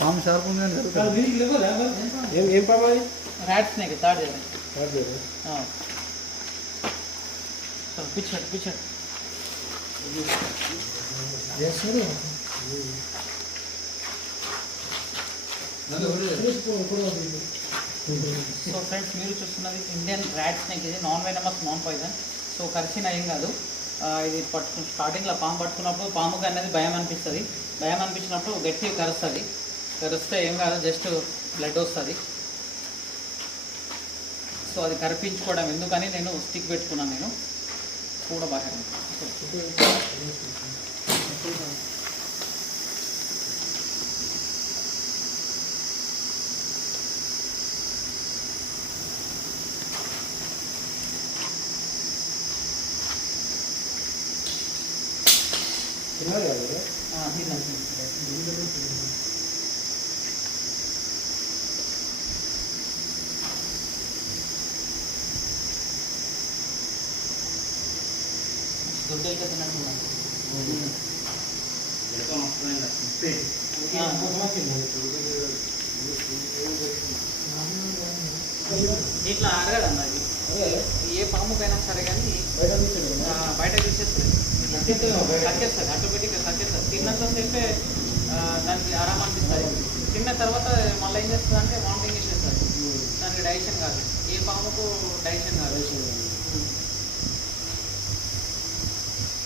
పాము షార్ప్ ఉంది కానీ జరుగుతుంది. ఏం ఏం పాప అది? ర్యాట్ స్నేక్ థర్డ్ ఇయర్ కాదు లేదు. పిచ్చర్ పిచ్చర్ so friends మీరు చూస్తున్నది ఇండియన్ ర్యాట్ స్నేక్ ఇది non venomous non poison so కరిచిన ఏం కాదు. ఇది పట్టు స్టార్టింగ్లో పాము పట్టుకున్నప్పుడు పాముకి అనేది భయం అనిపిస్తుంది. భయం అనిపించినప్పుడు గట్టిగా కరుస్తుంది. కరిస్తే ఏం కాదు జస్ట్ బ్లడ్ వస్తుంది. సో అది కరిపించుకోవడం. ఎందుకని నేను స్టిక్ పెట్టుకున్నాను నేను. थोड़ा बाहर कितना आ अभी नहीं తిన్నాను దొడ్డలిక తిన్నట్టున్నాను ఇట్లా అడగడం అది ఏ పాముకైనా సరే కానీ బయట కూర్చోండి. ఆ, బయట తీసేస్తుంది కక్కేస్తుంది ఆటోమేటిక్గా తిన్నంతసేపే దానికి ఆరాం అనిపిస్తుంది. తిన్న తర్వాత మళ్ళీ ఏం చేస్తుంది అంటే వామిటింగ్ చేసేస్తుంది దానికి డైజెషన్ కాదు. ఏ పాముకు డైజెషన్ కాదు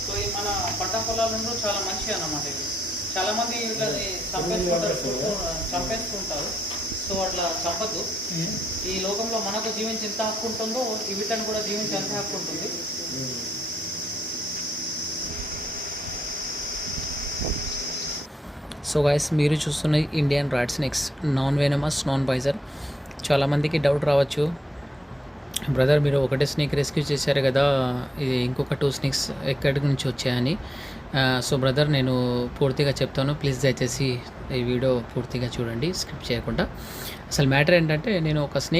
సో ఈ మన పంట పొలాలలో చాలా మంచిది అన్నమాట ఇది. చాలా మంది ఇట్లా చంపేసుకుంటారు చంపేసుకుంటారు. సో అట్లా చంపద్దు. ఈ లోకంలో మనకు జీవించి ఎంత హక్కు ఉంటుందో వీటిని కూడా జీవించి అంత హక్కు ఉంటుంది. సో గైస్ మీరు చూస్తున్న Indian rat snakes non venomous non poison చాలామందికి డౌట్ రావచ్చు. బ్రదర్ మీరు ఒకటే స్నేక్ రెస్క్యూ చేశారు కదా ఇది ఇంకొక టూ స్నేక్స్ ఎక్కడి నుంచి వచ్చాయని. సో బ్రదర్ నేను పూర్తిగా చెప్తాను. ప్లీజ్ దయచేసి ఈ వీడియో పూర్తిగా చూడండి స్కిప్ చేయకుండా. అసలు మ్యాటర్ ఏంటంటే నేను ఒక స్నేక్